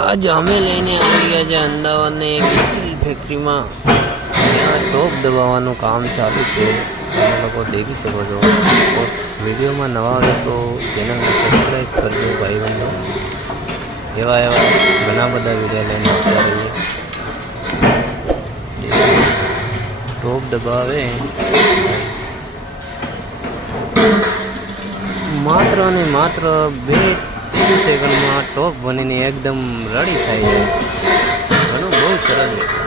आज અમે લઈને આવી ગયા છે અમદાવાદની એક સ્ટીલ ફેક્ટરીમાં ત્યાં ટોપ દબાવવાનું કામ ચાલુ છે. તમે લોકો દેખી શકો છો. વિડીયોમાં નવા આવે તો ચેનલને સબસ્ક્રાઈબ કરજો ભાઈબંધો. એવા ઘણા બધા વિડીયો લઈને આવતા રહીએ. ટોપ દબાવે માત્ર ને માત્ર 2 સેકન્ડમાં ટોપ બનીને એકદમ રેડી થાય છે. ઘણું બહુ સરસ છે.